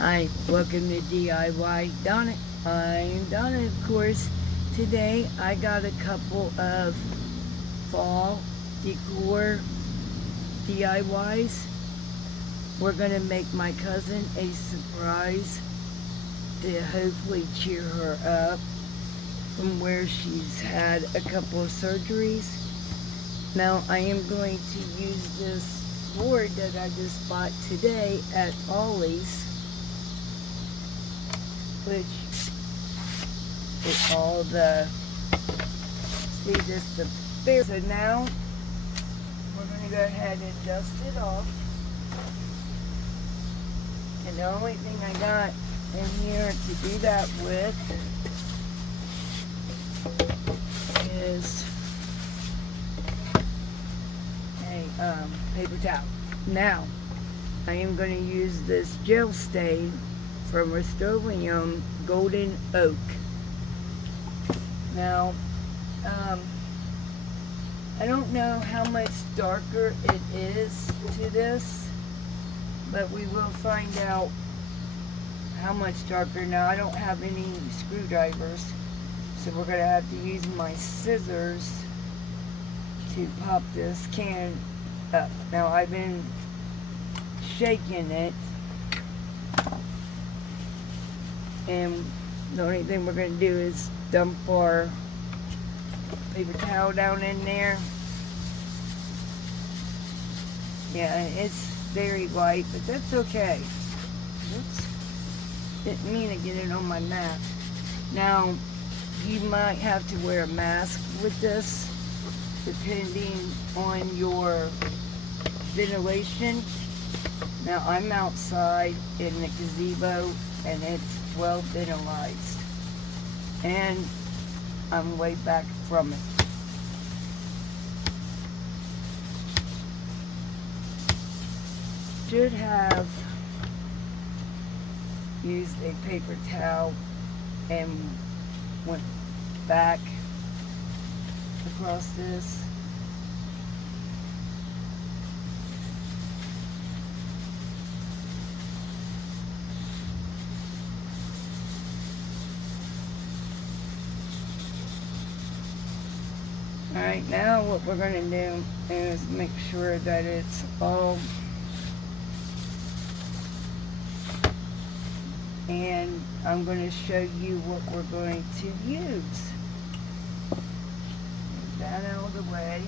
Hi, welcome to DIY Donna. I'm Donna, of course. Today I got a couple of fall decor DIYs. We're going to make my cousin a surprise to hopefully cheer her up from where she's had a couple of surgeries. Now I am going to use this board that I just bought today at Ollie's, which is all the, see this, the bear. So now we're going to go ahead and dust it off. And the only thing I got in here to do that with is a paper towel. Now I am going to use this gel stain from Rust-Oleum Golden Oak. Now, I don't know how much darker it is to this, but we will find out how much darker. Now, I don't have any screwdrivers, so we're going to have to use my scissors to pop this can up. Now, I've been shaking it, and the only thing we're going to do is dump our paper towel down in there. Yeah, it's very light, but that's okay. Oops. Didn't mean to get it on my mat. Now, you might have to wear a mask with this, depending on your ventilation. Now, I'm outside in the gazebo, and it's well ventilated, and I'm way back from it. Should have used a paper towel and went back across this. Alright, now what we're going to do is make sure that it's all, and I'm going to show you what we're going to use. Get that out of the way.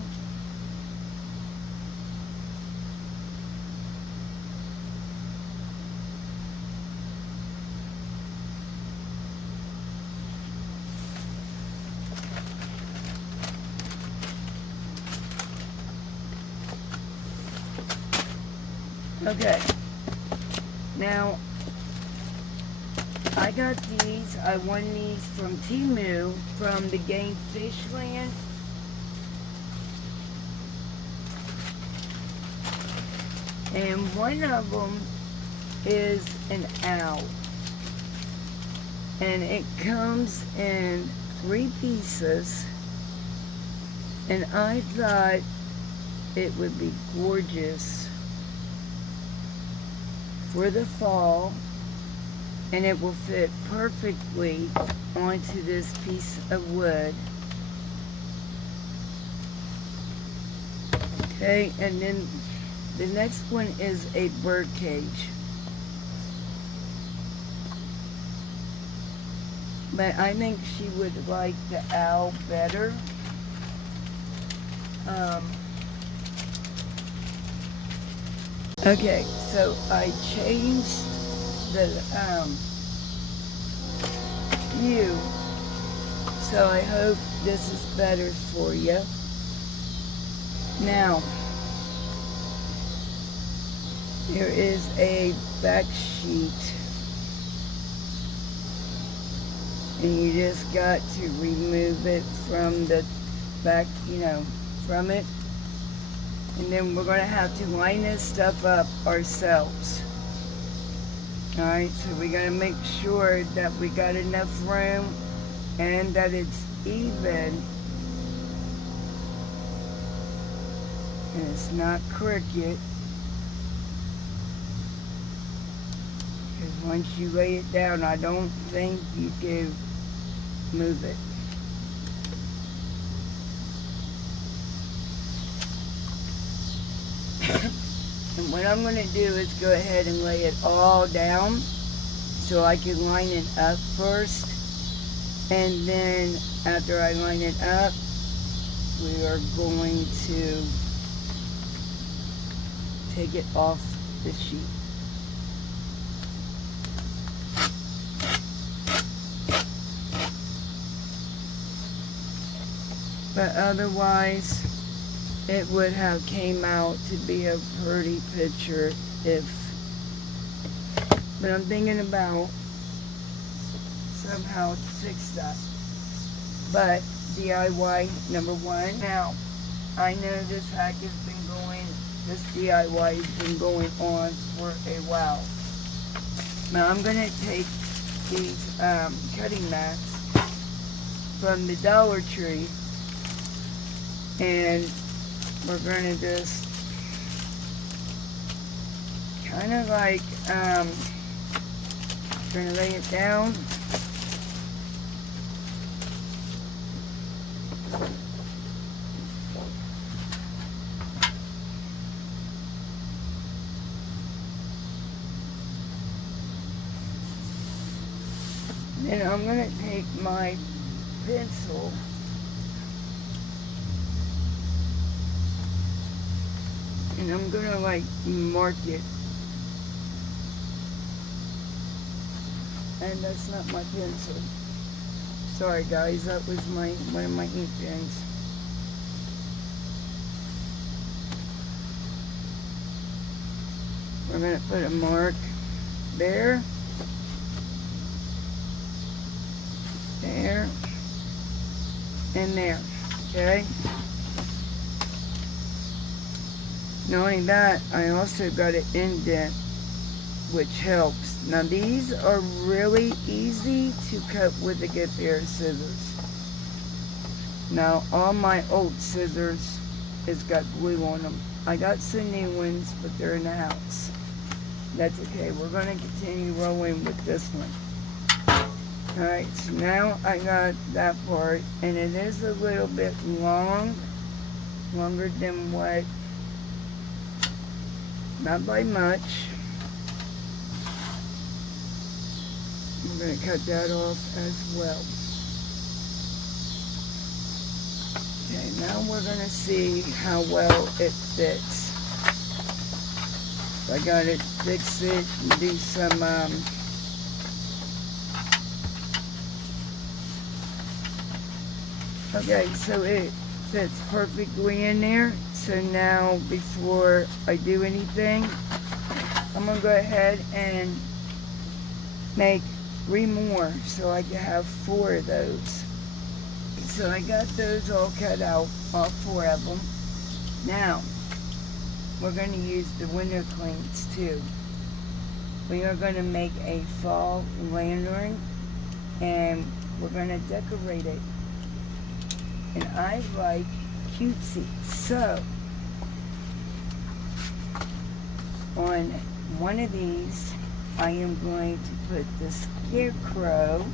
Okay, now I got these. I won these from Temu from the Game Fishland. And one of them is an owl. And it comes in 3 pieces. And I thought it would be gorgeous for the fall, and it will fit perfectly onto this piece of wood. Okay, and then the next one is a bird cage. But I think she would like the owl better. Okay, so I changed the view, so I hope this is better for you. Now, there is a back sheet, and you just got to remove it from the back, from it. And then we're going to have to line this stuff up ourselves. Alright, so we got to make sure that we got enough room and that it's even and it's not crooked. Because Once you lay it down, I don't think you can move it. And what I'm going to do is go ahead and lay it all down so I can line it up first. And then after I line it up, we are going to take it off the sheet. But otherwise, it would have came out to be a pretty picture if, but I'm thinking about somehow to fix that. But DIY number one. Now, I know this hack has been going, this DIY has been going on for a while. Now I'm going to take these cutting mats from the Dollar Tree, and we're going to just kind of like, going to lay it down. Then I'm going to take my pencil and I'm going to like mark it. And that's not my pencil. Sorry guys, that was one of my ink pens. We're going to put a mark there. There and there, okay? Not only that, I also got an indent, which helps. Now these are really easy to cut with a good pair of scissors. Now all my old scissors has got glue on them. I got some new ones, but they're in the house. That's okay, we're going to continue rolling with this one. Alright, so now I got that part, and it is a little bit longer than what, not by much. I'm going to cut that off as well. Okay, now we're going to see how well it fits. So I got to fix it and do some, okay, so it fits perfectly in there. So now, before I do anything, I'm going to go ahead and make 3 more so I can have 4 of those. So I got those all cut out, all 4 of them. Now, we're going to use the window clings too. We are going to make a fall lantern, and we're going to decorate it. And I like cutesy. So, on one of these, I am going to put the scarecrow.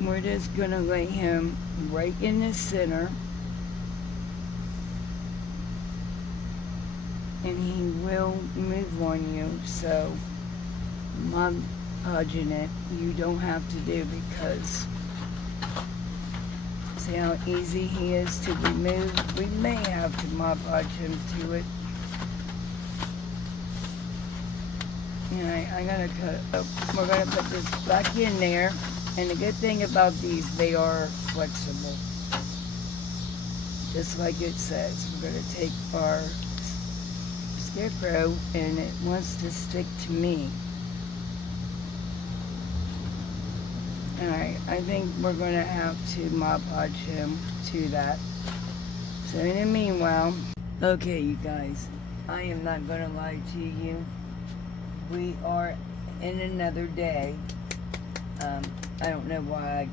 We're just going to lay him right in the center. And he will move on you, so Mod Podging it you don't have to do, because see how easy he is to remove. We may have to Mod Podge him to it. Alright, I gotta cut. We're gonna put this back in there, and the good thing about these, they are flexible, just like it says. We're gonna take our scarecrow, and it wants to stick to me. Alright, I think we're going to have to Mod Podge him to that. So in the meanwhile, okay you guys, I am not going to lie to you. We are in another day. I don't know why I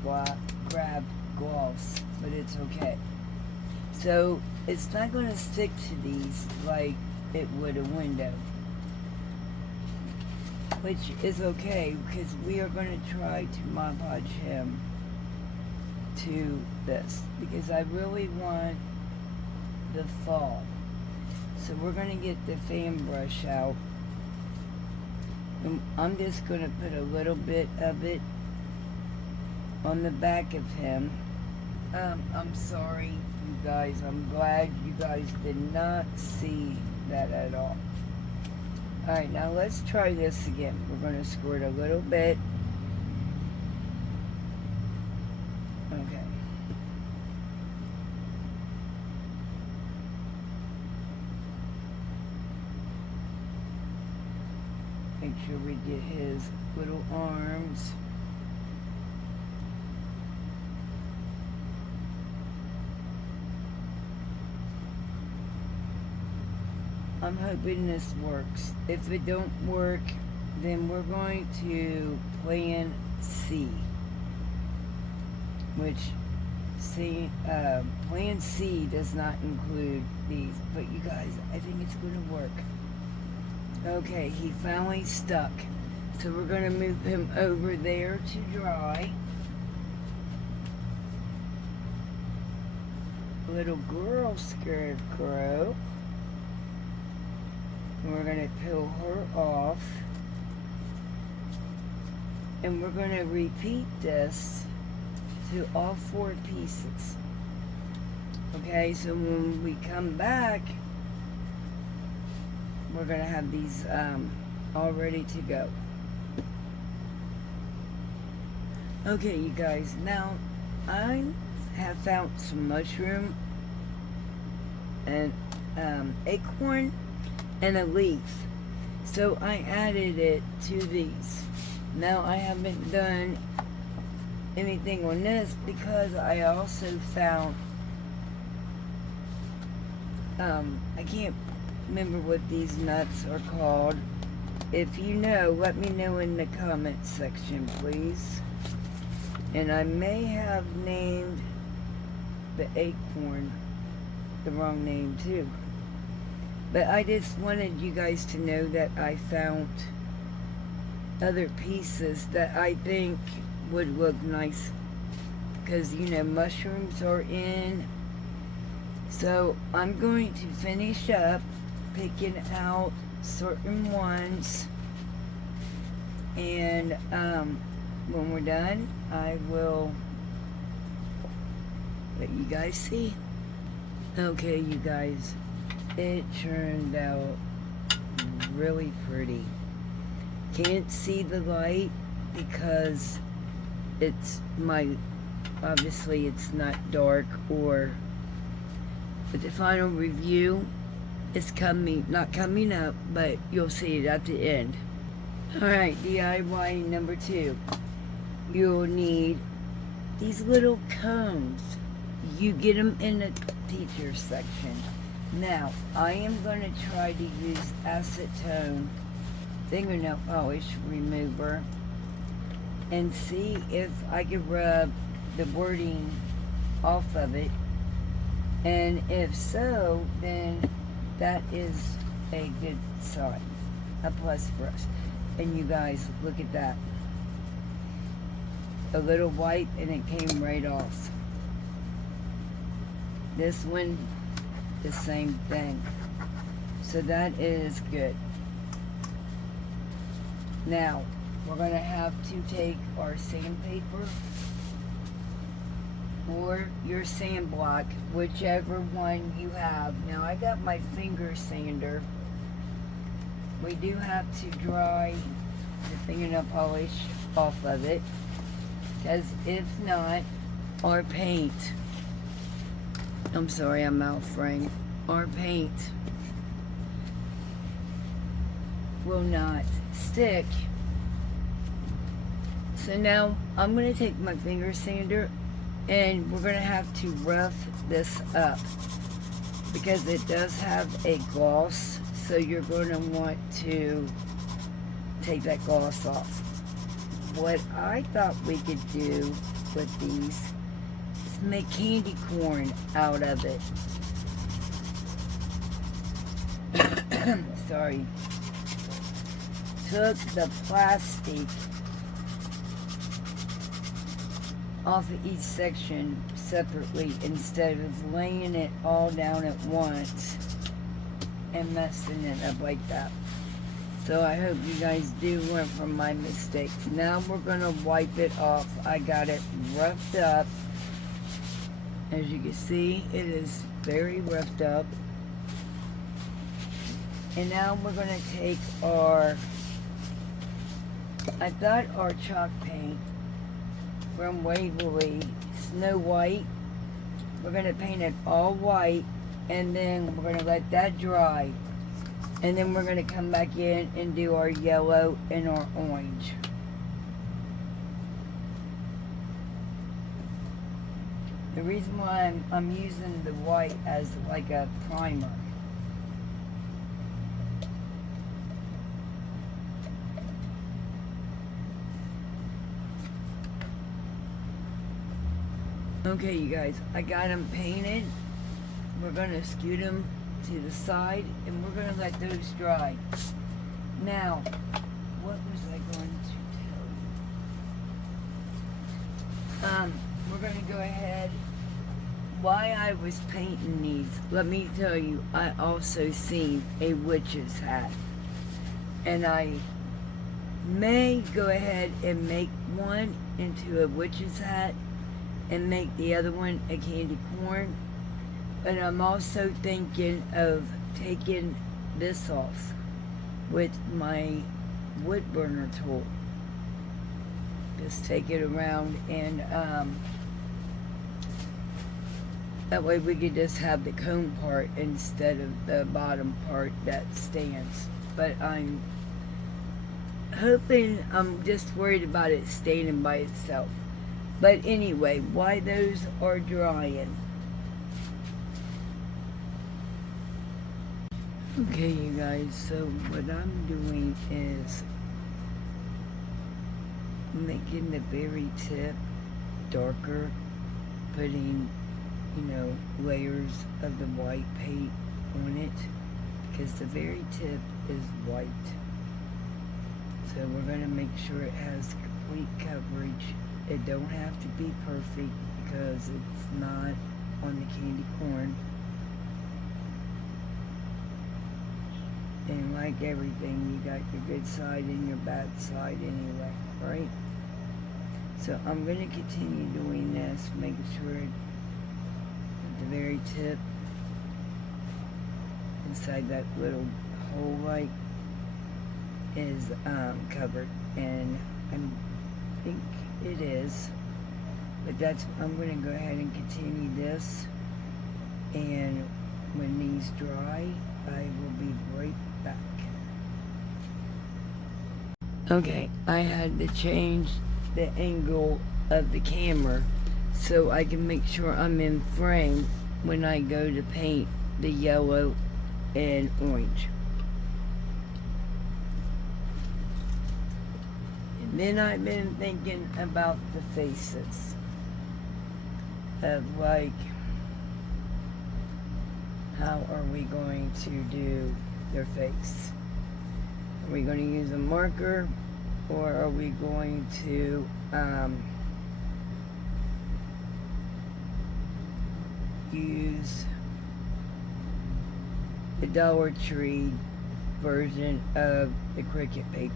grabbed gloves, but it's okay. So it's not going to stick to these like it would a window, which is okay because we are going to try to Mod Podge him to this because I really want the fall. So we're going to get the fan brush out, and I'm just going to put a little bit of it on the back of him. I'm sorry, you guys. I'm glad you guys did not see that at all. Alright, now let's try this again. We're going to squirt a little bit. Okay. Make sure we get his little arms. I'm hoping this works. If it don't work, then we're going to plan C. Which, plan C does not include these. But you guys, I think it's going to work. Okay, he finally stuck. So we're going to move him over there to dry. Little girl scarecrow. We're going to peel her off. And we're going to repeat this to all 4 pieces. Okay, so when we come back, we're going to have these all ready to go. Okay, you guys, now I have found some mushroom and acorn and a leaf. So I added it to these. Now I haven't done anything on this because I also found, I can't remember what these nuts are called. If you know, let me know in the comment section, please. And I may have named the acorn the wrong name too. But I just wanted you guys to know that I found other pieces that I think would look nice. Because, you know, mushrooms are in. So I'm going to finish up picking out certain ones. And when we're done, I will let you guys see. Okay, you guys. It turned out really pretty. Can't see the light because it's obviously it's not dark, but the final review is not coming up, but you'll see it at the end. Alright, DIY number 2. You'll need these little cones. You get them in the teacher section. Now, I am going to try to use acetone fingernail polish remover and see if I can rub the wording off of it. And if so, then that is a good sign, a plus for us. And you guys, look at that. A little wipe and it came right off. This one, the same thing. So that is good. Now, we're going to have to take our sandpaper or your sand block, whichever one you have. Now, I got my finger sander. We do have to dry the fingernail polish off of it, because if not, our paint, I'm sorry, I'm mouth frame, our paint will not stick. So now I'm going to take my finger sander and we're going to have to rough this up because it does have a gloss, so you're going to want to take that gloss off. What I thought we could do with these is make candy corn out of it. Sorry. Took the plastic off of each section separately instead of laying it all down at once and messing it up like that. So I hope you guys do learn from my mistakes. Now we're going to wipe it off. I got it roughed up. As you can see, it is very roughed up. And now we're going to take our, I thought our chalk paint from Waverly, Snow White. We're going to paint it all white, and then we're going to let that dry. And then we're going to come back in and do our yellow and our orange. The reason why I'm using the white as like a primer. Okay, you guys, I got them painted. We're going to scoot them to the side, and we're going to let those dry. Now, what was I going to tell you? We're going to go ahead. While I was painting these, let me tell you, I also seen a witch's hat. And I may go ahead and make one into a witch's hat and make the other one a candy corn. But I'm also thinking of taking this off with my wood burner tool. Just take it around, and that way we could just have the cone part instead of the bottom part that stands. But I'm hoping, I'm just worried about it standing by itself. But anyway, while those are drying. Okay, you guys, so what I'm doing is making the very tip darker, putting, layers of the white paint on it, because the very tip is white. So we're going to make sure it has complete coverage. It don't have to be perfect because it's not on the candy corn. And like everything, you got your good side and your bad side anyway, right? So I'm going to continue doing this, making sure at the very tip, inside that little hole light, is covered. And I think it is. But I'm going to go ahead and continue this. And when these dry, I will be right back. Okay, I had to change the angle of the camera so I can make sure I'm in frame when I go to paint the yellow and orange. And then I've been thinking about the faces of like, how are we going to do their face? Are we going to use a marker, or are we going to use the Dollar Tree version of the Cricut paper?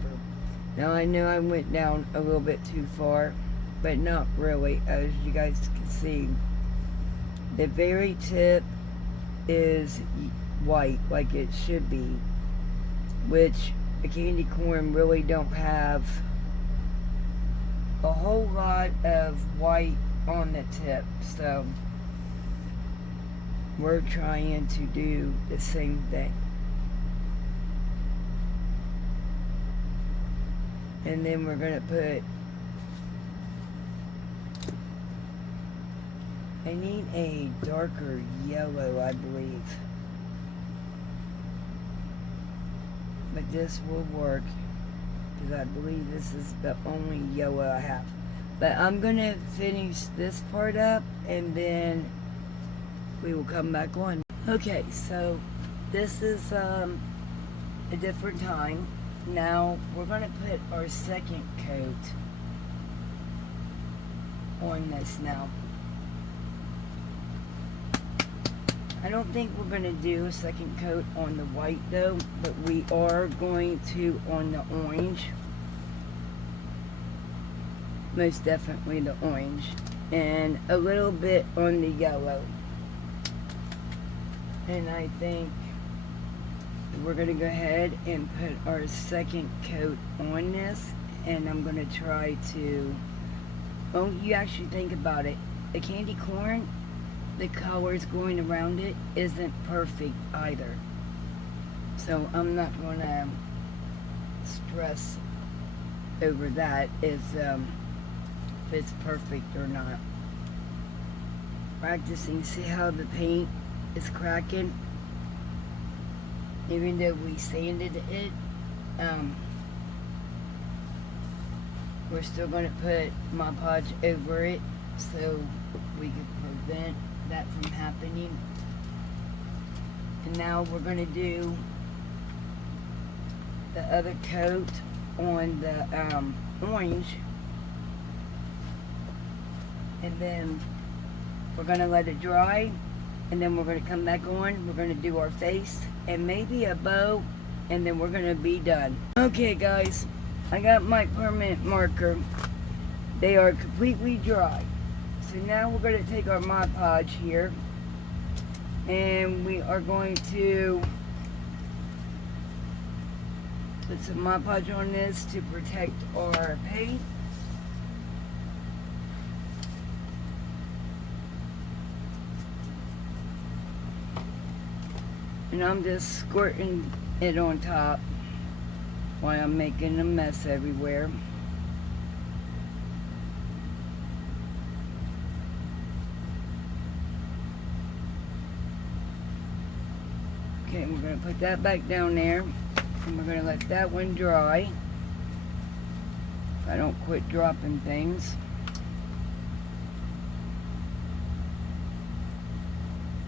Now I know I went down a little bit too far, but not really. As you guys can see, the very tip is white like it should be, which a candy corn really don't have a whole lot of white on the tip. So we're trying to do the same thing. And then we're going to put, I need a darker yellow, I believe. But this will work, because I believe this is the only yellow I have. But I'm going to finish this part up, and then we will come back on. Okay, so this is a different time. Now we're going to put our second coat on this now. I don't think we're going to do a second coat on the white though, but we are going to on the orange. Most definitely the orange. And a little bit on the yellow. And I think we're going to go ahead and put our second coat on this. And I'm going to try to... Oh, you actually think about it. The candy corn, the colors going around it isn't perfect either. So I'm not going to stress over that if it's perfect or not. Practicing, see how the paint is cracking? Even though we sanded it, we're still going to put Mod Podge over it so we can prevent that from happening. And now we're going to do the other coat on the orange, and then we're going to let it dry, and then we're going to come back on. We're going to do our face and maybe a bow, and then we're going to be done. Okay guys, I got my permanent marker. They are completely dry. So now we're going to take our Mod Podge here, and we are going to put some Mod Podge on this to protect our paint. And I'm just squirting it on top while I'm making a mess everywhere. Okay, we're going to put that back down there, and we're going to let that one dry. I don't quit dropping things.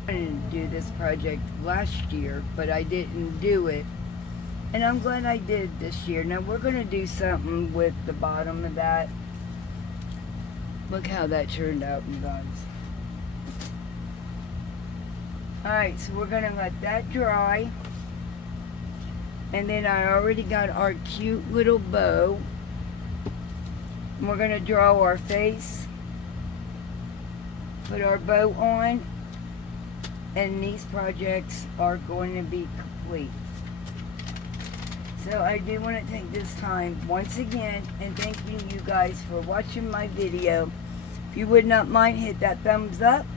I didn't do this project last year, but I didn't do it, and I'm glad I did this year. Now we're going to do something with the bottom of that. Look how that turned out, you guys. Alright, so we're going to let that dry, and then I already got our cute little bow. And we're going to draw our face, put our bow on, and these projects are going to be complete. So I do want to take this time once again and thanking you guys for watching my video. If you would not mind, hit that thumbs up.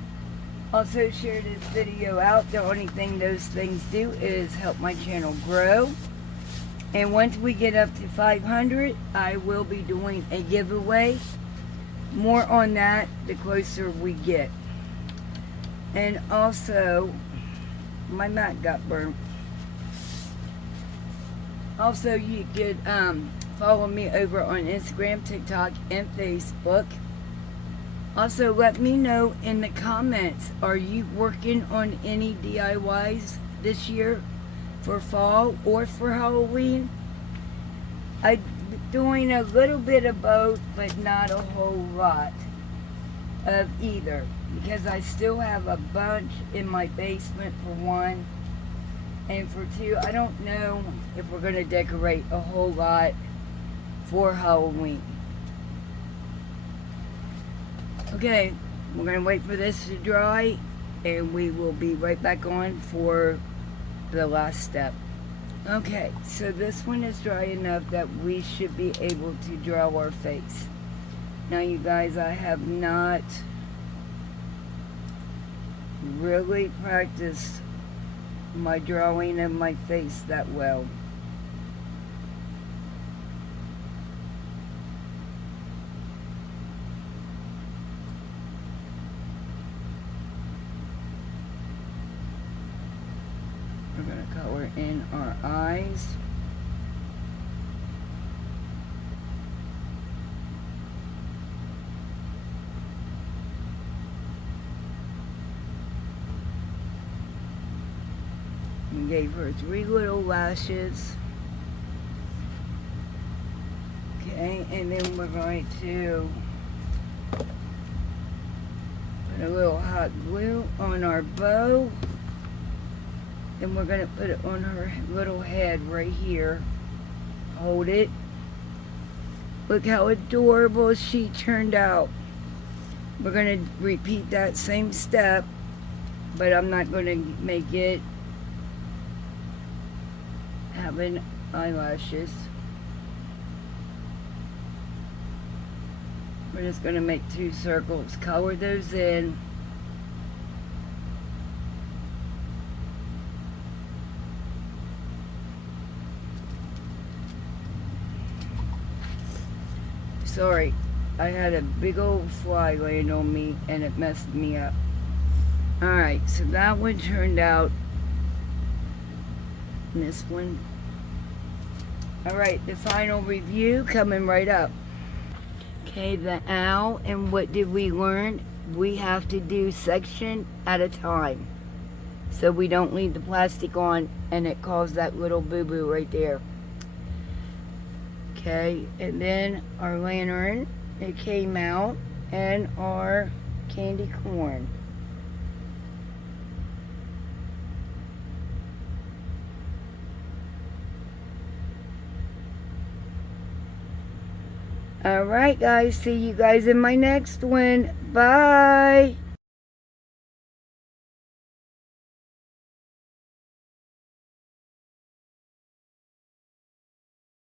Also share this video out. The only thing those things do is help my channel grow. And once we get up to 500, I will be doing a giveaway. More on that the closer we get. And also, my mat got burnt. Also, you could follow me over on Instagram, TikTok, and Facebook. Also, let me know in the comments, are you working on any DIYs this year for fall or for Halloween? I'm doing a little bit of both, but not a whole lot of either, because I still have a bunch in my basement for one, and for two, I don't know if we're going to decorate a whole lot for Halloween. Okay, we're going to wait for this to dry, and we will be right back on for the last step. Okay, so this one is dry enough that we should be able to draw our face. Now you guys, I have not really practiced my drawing of my face that well. We're going to color in our eyes. gave her 3 little lashes. Okay, and then we're going to put a little hot glue on our bow. And we're going to put it on her little head right here. Hold it. Look how adorable she turned out. We're going to repeat that same step, but I'm not going to make it having eyelashes. We're just going to make 2 circles, color those in. Sorry, I had a big old fly land on me and it messed me up. Alright, so that one turned out. And this one. Alright, the final review coming right up. Okay, the owl, and what did we learn? We have to do section at a time, so we don't leave the plastic on and it caused that little boo-boo right there. Okay, and then our lantern, it came out, and our candy corn. Alright guys, see you guys in my next one. Bye!